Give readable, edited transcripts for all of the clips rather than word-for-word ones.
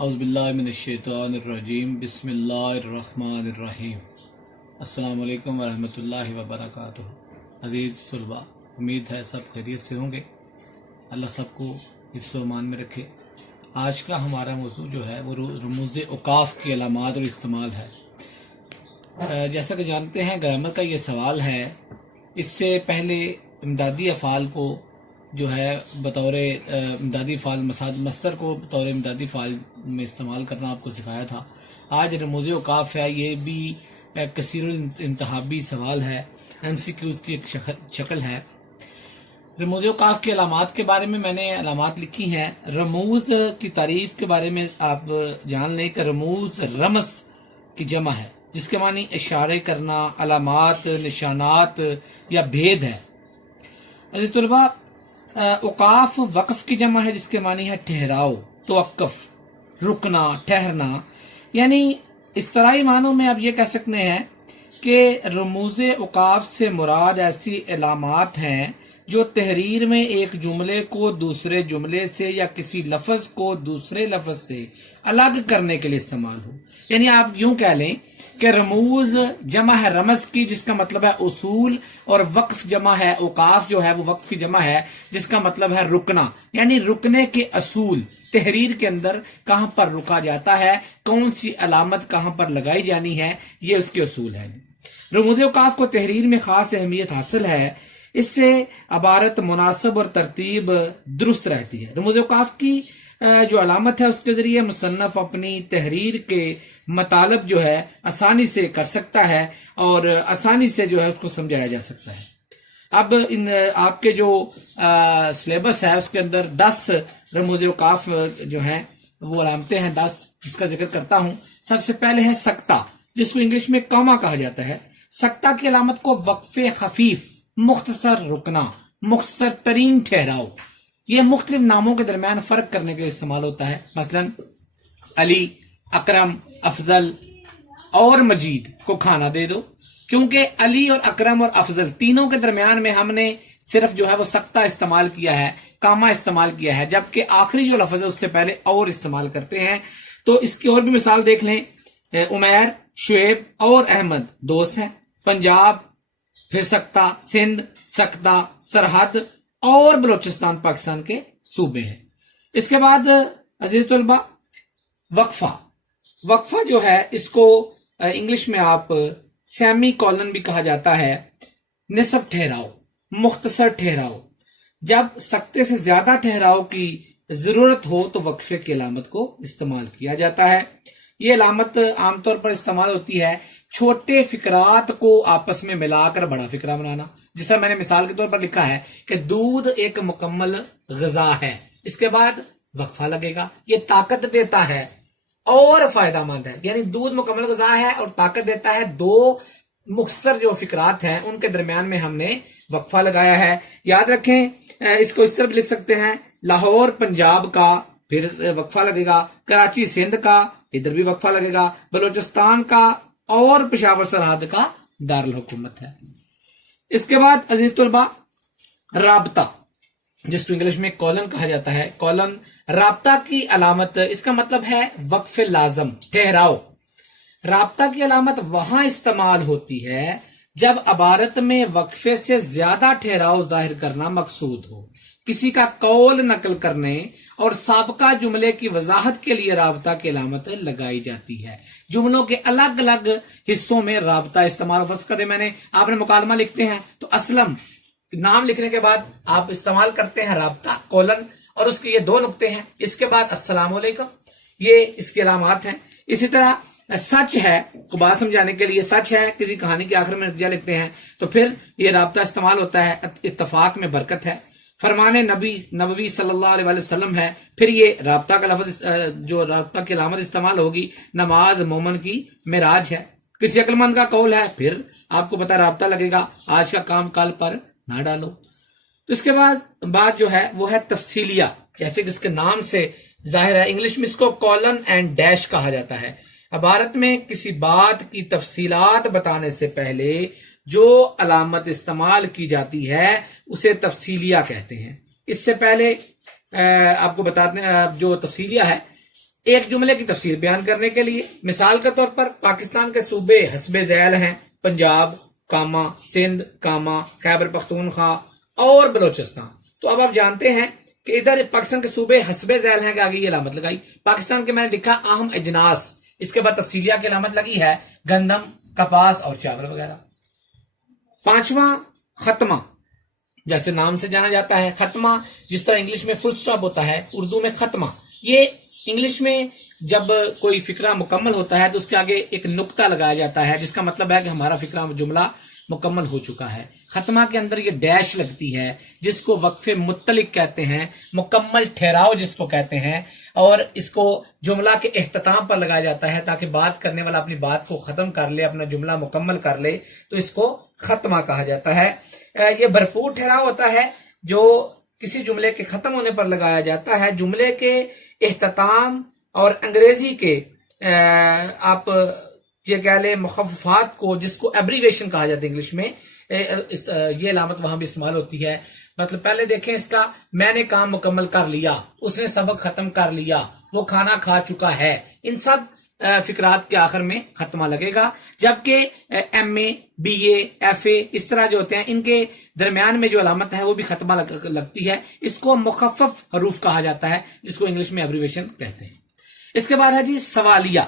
اعوذ باللہ من الشیطان الرجیم بسم اللہ الرحمن الرحیم السلام علیکم ورحمۃ اللہ وبرکاتہ۔ عزیز طلباء، امید ہے سب خیریت سے ہوں گے۔ اللہ سب کو حفظ و امان میں رکھے۔ آج کا ہمارا موضوع جو ہے وہ رموز اوقاف کی علامات اور استعمال ہے۔ جیسا کہ جانتے ہیں گرامر کا یہ سوال ہے، اس سے پہلے امدادی افعال کو جو ہے بطور امدادی فعال مصدر کو بطور امدادی فعال میں استعمال کرنا آپ کو سکھایا تھا۔ آج رموز اوقاف ہے، یہ بھی کثیر الانتخابی سوال ہے، ایم سی کیوز کی ایک شکل ہے۔ رموز اوقاف کی علامات کے بارے میں نے علامات لکھی ہیں۔ رموز کی تعریف کے بارے میں آپ جان لیں کہ رموز رمز کی جمع ہے، جس کے معنی اشارے کرنا، علامات، نشانات یا بھید ہے۔ عزیز طلباء، اوقاف وقف کی جمع ہے، جس کے معنی ہے ٹھہراؤ، توقف، رکنا، ٹھہرنا۔ یعنی اصطلاحی معنوں میں آپ یہ کہہ سکتے ہیں کہ رموز اوقاف سے مراد ایسی علامات ہیں جو تحریر میں ایک جملے کو دوسرے جملے سے یا کسی لفظ کو دوسرے لفظ سے الگ کرنے کے لیے استعمال ہو۔ یعنی آپ یوں کہہ لیں کہ رموز جمع ہے رمز کی، جس کا مطلب ہے اصول، اور وقف جمع ہے اوقاف جو ہے وہ وقف کی جمع ہے، جس کا مطلب ہے رکنا۔ یعنی رکنے کے اصول، تحریر کے اندر کہاں پر رکا جاتا ہے، کون سی علامت کہاں پر لگائی جانی ہے، یہ اس کے اصول ہے۔ رموز اوقاف کو تحریر میں خاص اہمیت حاصل ہے، اس سے عبارت مناسب اور ترتیب درست رہتی ہے۔ رموز اوقاف کی جو علامت ہے، اس کے ذریعے مصنف اپنی تحریر کے مطالب جو ہے آسانی سے کر سکتا ہے اور آسانی سے جو ہے اس کو سمجھایا جا سکتا ہے۔ اب آپ کے جو سلیبس ہے اس کے اندر 10 رموز اوقاف جو ہیں وہ علامتیں ہیں، 10 جس کا ذکر کرتا ہوں۔ سب سے پہلے ہے سکتہ، جس کو انگلش میں کاما کہا جاتا ہے۔ سکتہ کی علامت کو وقف خفیف، مختصر رکنا، مختصر ترین ٹھہراؤ، یہ مختلف ناموں کے درمیان فرق کرنے کے لیے استعمال ہوتا ہے۔ مثلا علی، اکرم، افضل اور مجید کو کھانا دے دو، کیونکہ علی اور اکرم اور افضل تینوں کے درمیان میں ہم نے صرف جو ہے وہ سکتہ استعمال کیا ہے، کاما استعمال کیا ہے، جبکہ آخری جو لفظ ہے اس سے پہلے اور استعمال کرتے ہیں۔ تو اس کی اور بھی مثال دیکھ لیں، عمیر، شعیب اور احمد دوست ہیں، پنجاب، پھر سکتہ، سندھ، سکتہ، سرحد اور بلوچستان پاکستان کے صوبے ہیں۔ اس کے بعد عزیز طلباء، وقفہ۔ وقفہ جو ہے اس کو انگلش میں آپ سیمی کولن بھی کہا جاتا ہے۔ نصف ٹھہراؤ، مختصر ٹھہراؤ۔ جب سکتے سے زیادہ ٹھہراؤ کی ضرورت ہو تو وقفے کی علامت کو استعمال کیا جاتا ہے۔ یہ علامت عام طور پر استعمال ہوتی ہے چھوٹے فقرات کو آپس میں ملا کر بڑا فقرہ بنانا۔ جیسا میں نے مثال کے طور پر لکھا ہے کہ دودھ ایک مکمل غذا ہے، اس کے بعد وقفہ لگے گا، یہ طاقت دیتا ہے اور فائدہ مند ہے۔ یعنی دودھ مکمل غذا ہے اور طاقت دیتا ہے، دو مختصر جو فقرات ہیں ان کے درمیان میں ہم نے وقفہ لگایا ہے۔ یاد رکھیں، اس کو اس طرح بھی لکھ سکتے ہیں، لاہور پنجاب کا، پھر وقفہ لگے گا، کراچی سندھ کا، ادھر بھی وقفہ لگے گا، بلوچستان کا اور پشاور سرحد کا دارالحکومت ہے۔ اس کے بعد عزیز طلباء، رابطہ، جس کو انگلش میں کولن کہا جاتا ہے، کولن رابطہ کی علامت، اس کا مطلب ہے وقف لازم، ٹھہراؤ۔ رابطہ کی علامت وہاں استعمال ہوتی ہے جب عبارت میں وقفے سے زیادہ ٹھہراؤ ظاہر کرنا مقصود ہو، کسی کا قول نقل کرنے اور سابقہ جملے کی وضاحت کے لیے رابطہ کی علامت لگائی جاتی ہے۔ جملوں کے الگ الگ حصوں میں رابطہ استعمال، فرض کریں آپ نے مکالمہ لکھتے ہیں تو اسلم نام لکھنے کے بعد آپ استعمال کرتے ہیں رابطہ کولن، اور اس کے یہ 2 نقطے ہیں، اس کے بعد السلام علیکم، یہ اس کی علامات ہیں۔ اسی طرح سچ ہے کو بات سمجھانے کے لیے، سچ ہے کسی کہانی کے آخر میں نتیجہ لکھتے ہیں تو پھر یہ رابطہ استعمال ہوتا ہے۔ اتفاق میں برکت ہے، فرمان نبوی صلی اللہ علیہ وسلم ہے، پھر یہ رابطہ کا لفظ جو رابطہ کی علامت استعمال ہوگی، نماز مومن کی معراج ہے، کسی عقل مند کا قول ہے، پھر آپ کو پتا رابطہ لگے گا، آج کا کام کل پر نہ ڈالو۔ تو اس کے بعد بات جو ہے وہ ہے تفصیلیہ، جیسے کہ اس کے نام سے ظاہر ہے، انگلش میں اس کو کولن اینڈ ڈیش کہا جاتا ہے۔ عبارت میں کسی بات کی تفصیلات بتانے سے پہلے جو علامت استعمال کی جاتی ہے اسے تفصیلیہ کہتے ہیں۔ اس سے پہلے آپ کو بتاتے ہیں جو تفصیلیہ ہے ایک جملے کی تفسیر بیان کرنے کے لیے مثال کے طور پر پاکستان کے صوبے حسب ذیل ہیں پنجاب کاما، سندھ کاما، خیبر پختونخوا اور بلوچستان. تو اب آپ جانتے ہیں کہ ادھر پاکستان کے صوبے حسب ذیل ہیں کہ آگے یہ علامت لگائی. پاکستان کے میں نے لکھا اہم اجناس، اس کے بعد تفصیلیہ کی علامت لگی ہے گندم، کپاس اور چاول وغیرہ. پانچواں ختمہ، جیسے نام سے جانا جاتا ہے ختمہ، جس طرح انگلش میں فل سٹاپ ہوتا ہے اردو میں ختمہ. یہ انگلش میں جب کوئی فقرہ مکمل ہوتا ہے تو اس کے آگے ایک نقطہ لگایا جاتا ہے، جس کا مطلب ہے کہ ہمارا فقرہ جملہ مکمل ہو چکا ہے. ختمہ کے اندر یہ ڈیش لگتی ہے جس کو وقف مطلق کہتے ہیں، مکمل ٹھہراؤ جس کو کہتے ہیں، اور اس کو جملہ کے اختتام پر لگایا جاتا ہے تاکہ بات کرنے والا اپنی بات کو ختم کر لے، اپنا جملہ مکمل کر لے، تو اس کو ختمہ کہا جاتا ہے. یہ بھرپور ٹھہراؤ ہوتا ہے جو کسی جملے کے ختم ہونے پر لگایا جاتا ہے. جملے کے اختتام اور انگریزی کے آپ یہ کہہ لیں مخففات کو، جس کو ایبریویشن کہا جاتا ہے انگلش میں، یہ علامت وہاں بھی استعمال ہوتی ہے. مطلب پہلے دیکھیں اس کا، میں نے کام مکمل کر لیا، اس نے سبق ختم کر لیا، وہ کھانا کھا چکا ہے، ان سب فقرات کے آخر میں ختمہ لگے گا. جبکہ M A, B A, F A اس طرح جو ہوتے ہیں ان کے درمیان میں جو علامت ہے وہ بھی ختمہ لگتی ہے. اس کو مخفف حروف کہا جاتا ہے جس کو انگلش میں ایبریویشن کہتے ہیں. اس کے بعد ہے جی سوالیہ،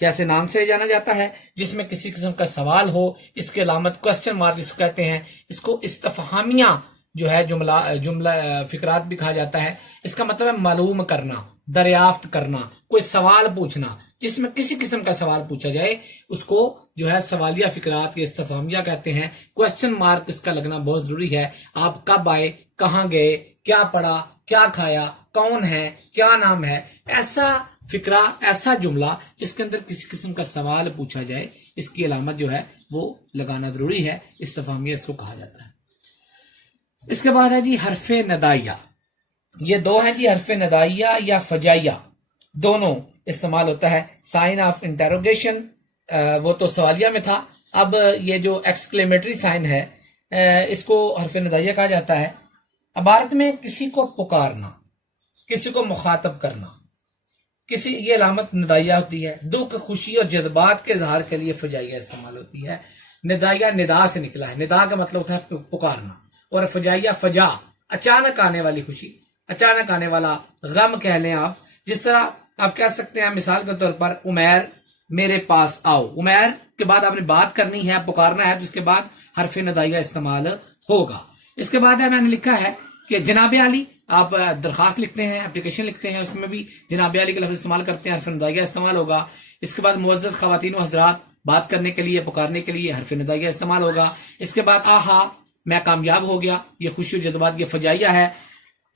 جیسے نام سے جانا جاتا ہے جس میں کسی قسم کا سوال ہو، اس کے علامت کوسچن مارک جس کو کہتے ہیں. اس کو استفہامیہ جو ہے جملہ فقرات بھی کہا جاتا ہے. اس کا مطلب ہے معلوم کرنا، دریافت کرنا، کوئی سوال پوچھنا. جس میں کسی قسم کا سوال پوچھا جائے اس کو جو ہے سوالیہ فقرات کے استفہامیہ کہتے ہیں. کوسچن مارک اس کا لگنا بہت ضروری ہے. آپ کب آئے، کہاں گئے، کیا پڑھا، کیا کھایا، کون ہے، کیا نام ہے، ایسا فقرہ، ایسا جملہ جس کے اندر کسی قسم کا سوال پوچھا جائے، اس کی علامت جو ہے وہ لگانا ضروری ہے. استفہامیہ اس کو کہا جاتا ہے. اس کے بعد ہے جی حرف ندائیہ. یہ دو ہیں جی، حرف ندائیہ یا فجائیہ، دونوں استعمال ہوتا ہے. سائن آف انٹروگیشن وہ تو سوالیہ میں تھا، اب یہ جو ایکسکلیمیٹری سائن ہے اس کو حرف ندائیہ کہا جاتا ہے. عبارت میں کسی کو پکارنا، کسی کو مخاطب کرنا، یہ علامت ندائیہ ہوتی ہے. دکھ، خوشی اور جذبات کے اظہار کے لیے فجائیہ استعمال ہوتی ہے. ندائیہ ندا سے نکلا ہے، ندا کا مطلب ہوتا ہے پکارنا، اور فجائیہ فجا، اچانک آنے والی خوشی، اچانک آنے والا غم کہہ لیں آپ. جس طرح آپ کہہ سکتے ہیں مثال کے طور پر عمیر میرے پاس آؤ. عمیر کے بعد آپ نے بات کرنی ہے، پکارنا ہے، تو اس کے بعد حرف ندائیہ استعمال ہوگا. اس کے بعد ہے میں نے لکھا ہے کہ جناب علی، آپ درخواست لکھتے ہیں، اپلیکیشن لکھتے ہیں، اس میں بھی جناب علی کا لفظ استعمال کرتے ہیں، حرف ندائیہ استعمال ہوگا. اس کے بعد معزز خواتین و حضرات، بات کرنے کے لیے، پکارنے کے لیے حرف ندائیہ استعمال ہوگا. اس کے بعد آہا میں کامیاب ہو گیا، یہ خوشی و جذبات، یہ فجائیہ ہے.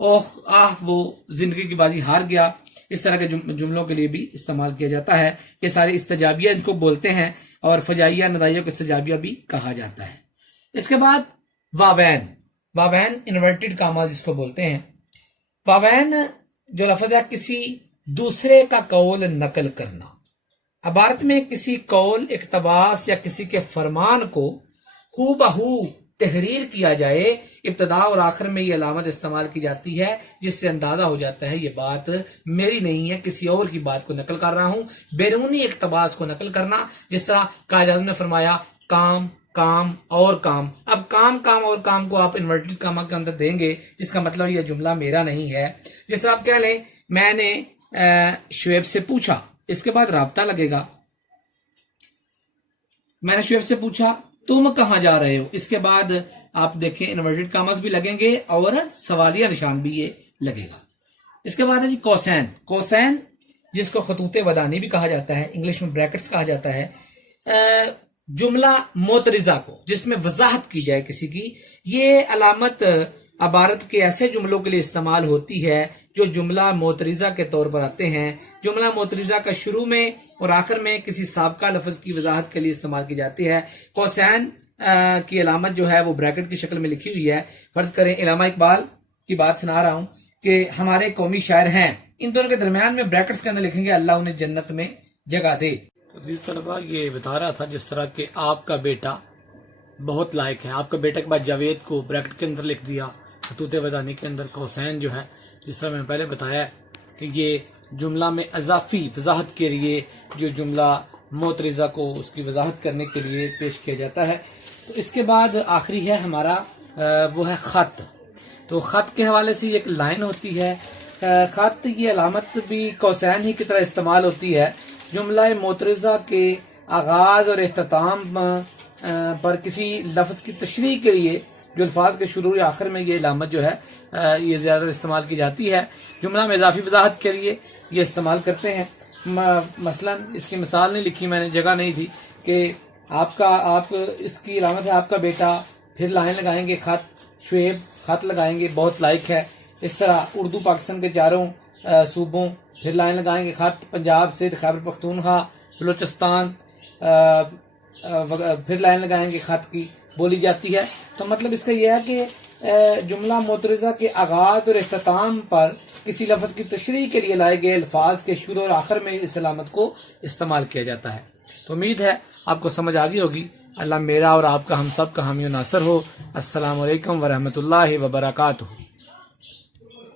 اوہ آہ وہ زندگی کی بازی ہار گیا. اس طرح کے جملوں کے لیے بھی استعمال کیا جاتا ہے. یہ سارے استجابیہ ان کو بولتے ہیں، اور فجائیہ ندائیہ کو استجابیہ بھی کہا جاتا ہے. اس کے بعد واوین، واوین انورٹڈ کاماز اس کو بولتے ہیں. واوین جو لفظ ہے کسی دوسرے کا قول نقل کرنا. عبارت میں کسی قول، اقتباس یا کسی کے فرمان کو ہو بہو تحریر کیا جائے، ابتدا اور آخر میں یہ علامت استعمال کی جاتی ہے جس سے اندازہ ہو جاتا ہے یہ بات میری نہیں ہے، کسی اور کی بات کو نقل کر رہا ہوں. بیرونی اقتباس کو نقل کرنا، جس طرح قائد اعظم نے فرمایا کام کام اور کام. اب کام کام اور کام کو آپ انورٹڈ کاما کے اندر دیں گے جس کا مطلب یہ جملہ میرا نہیں ہے. جس طرح آپ کہہ لیں میں نے شعیب سے پوچھا، اس کے بعد رابطہ لگے گا. میں نے شعیب سے پوچھا تم کہاں جا رہے ہو، اس کے بعد آپ دیکھیں انورٹڈ کاماز بھی لگیں گے اور سوالیہ نشان بھی یہ لگے گا. اس کے بعد ہے جی کوسین. کوسین جس کو خطوط ودانی بھی کہا جاتا ہے، انگلش میں بریکٹس کہا جاتا ہے. جملہ معترضہ کو، جس میں وضاحت کی جائے کسی کی، یہ علامت عبارت کے ایسے جملوں کے لیے استعمال ہوتی ہے جو جملہ معترضہ کے طور پر آتے ہیں. جملہ معترضہ کا شروع میں اور آخر میں کسی سابقہ لفظ کی وضاحت کے لیے استعمال کی جاتی ہے. کوسین کی علامت جو ہے وہ بریکٹ کی شکل میں لکھی ہوئی ہے. فرض کریں علامہ اقبال کی بات سنا رہا ہوں کہ ہمارے قومی شاعر ہیں، ان دونوں کے درمیان میں بریکٹس کے اندر لکھیں گے اللہ انہیں جنت میں جگہ دے. عزیز طلبہ، یہ بتا رہا تھا جس طرح کہ آپ کا بیٹا بہت لائق ہے، آپ کا بیٹا کے بعد جاوید کو بریکٹ کے اندر لکھ دیا، خطوط ودانی کے اندر کوسین جو ہے، جس طرح میں نے پہلے بتایا کہ یہ جملہ میں اضافی وضاحت کے لیے جو جملہ معترضہ کو اس کی وضاحت کرنے کے لیے پیش کیا جاتا ہے۔ تو اس کے بعد آخری ہے ہمارا وہ ہے خط۔ تو خط کے حوالے سے ایک لائن ہوتی ہے، خط کی علامت بھی قوسین ہی کی طرح استعمال ہوتی ہے۔ جملہ معترضہ کے آغاز اور اختتام پر کسی لفظ کی تشریح کے لیے جو الفاظ کے شروع یا آخر میں یہ علامت جو ہے یہ زیادہ استعمال کی جاتی ہے۔ جملہ میں اضافی وضاحت کے لیے یہ استعمال کرتے ہیں۔ مثلا اس کی مثال نہیں لکھی میں نے، جگہ نہیں تھی، کہ آپ اس کی علامت ہے آپ کا بیٹا، پھر لائن لگائیں گے خط، شعیب خط لگائیں گے بہت لائق ہے۔ اس طرح اردو پاکستان کے چاروں صوبوں، پھر لائن لگائیں گے خط، پنجاب سے خیبر پختونخوا، بلوچستان، پھر لائن لگائیں گے خط کی بولی جاتی ہے۔ تو مطلب اس کا یہ ہے کہ جملہ معترضہ کے آغاز اور اختتام پر کسی لفظ کی تشریح کے لیے لائے گئے الفاظ کے شروع اور آخر میں اس علامت کو استعمال کیا جاتا ہے۔ تو امید ہے آپ کو سمجھ آ گئی ہوگی۔ اللہ میرا اور آپ کا، ہم سب کا حامی و ناصر ہو۔ السلام علیکم ورحمۃ اللہ وبرکاتہ۔